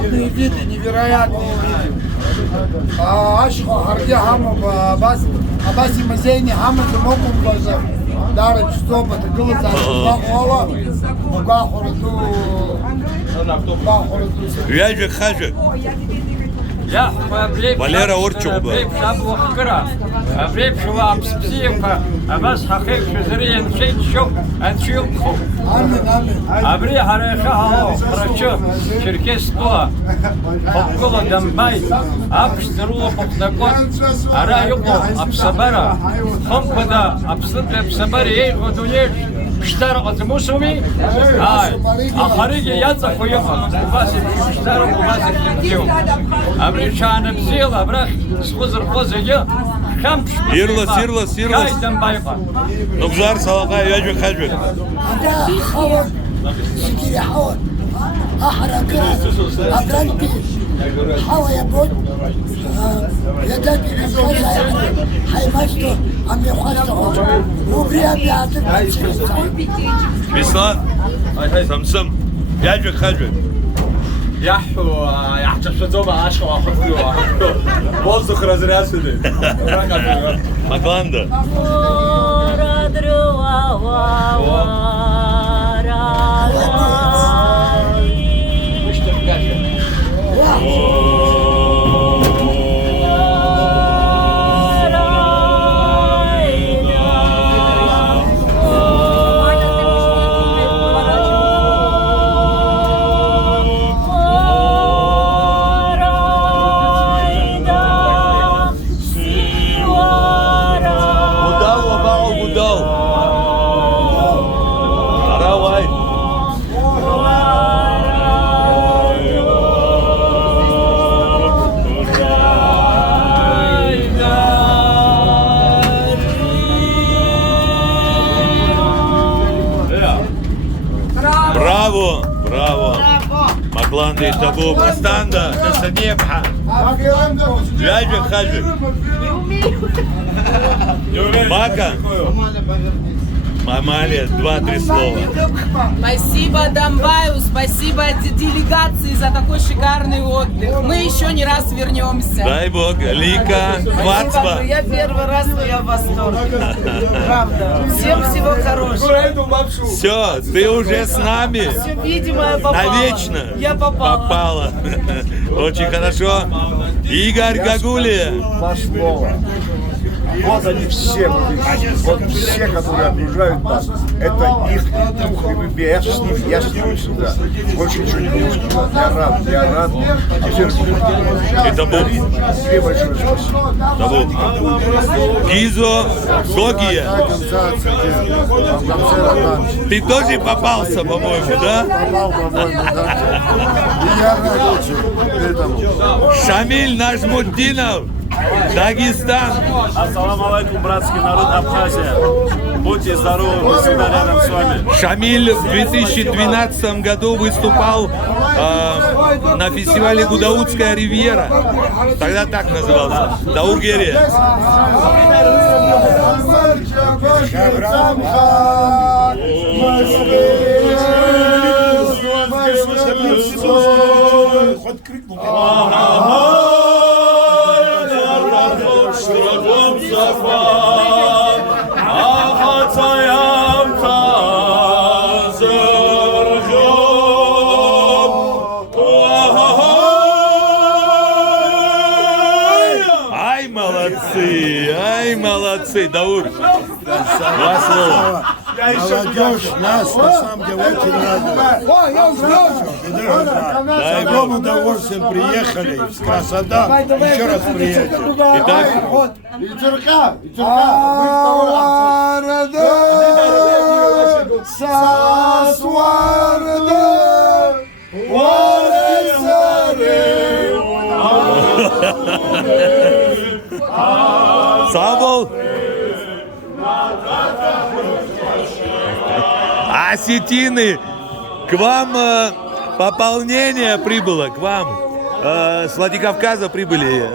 невероятные виды, невероятные виды. Ашха, Харди, Хама, Абаси, Мазейни, Хама, Замокум, База, Дара, Чстоба, Тагылаза, Бахуала, Бахурату, Вяжик, хажик. Валера Орчук был. Абри харайха харачо Черкесского Хоккола Дамбай Абштерула Похнакот Араюко Абсабара Хоккода Абсабара Абсабара Ейгодуеш Штар Азмусуми Ахариги Яза Хуйома Убаси Штару Убаси Химтио Абри Шана Бзил Абрах Схузар Хозыгы Ирлас. Кай Дамбайха Нукзар, Салака, Вяжик, хажик. حوض سكيري حوض أحرى كراس أقران بيش حوض يبود يدابي كذا يعني حي مجدو عم يخصه وبريا بيعطيك Беслан, Самсам, Вяжик, хажик. Яхташвазоба ашва ахтуа. Воздух разряженный. Макланда. Браво. Макланда и Табу, Бастанда, Тасанепха. Вяжик, хажик. Мака. Мамалия, 2-3 слова. Спасибо Домбаю, спасибо делегации за такой шикарный отдых. Мы еще не раз вернемся. Дай бог, Лика, Вацба. Я первый раз, но я в восторге. Правда. Всем всего хорошего. Все, ты уже с нами. Все, видимо, я попала. Навечно. Я попала. Очень хорошо. Игорь Гагулия. Два слова. Вот они все, вот все, которые окружают нас, это их дух, и мы, я с ними сюда. Больше ничего не буду сказать. Я рад. А все Это был тебе большое спасибо. Гизо Гогия. Ты тоже попался, по-моему, да? И я рад очень этому. Шамиль Нажмутдинов. Дагестан. Ассаламу алейкум, братский народ Абхазия. Будьте здоровы, мы всегда рядом с вами. Шамиль в 2012 году выступал на фестивале Гудаутская ривьера. Тогда так назывался. Даугерия. Ай, молодцы, Даур. Два слова. Молодежь нас на самом деле очень радует. С огромным удовольствием приехали с Краснодар. Еще раз приедете. Итак, Савол. Осетины, к вам пополнение прибыло, к вам. С Владикавказа прибыли.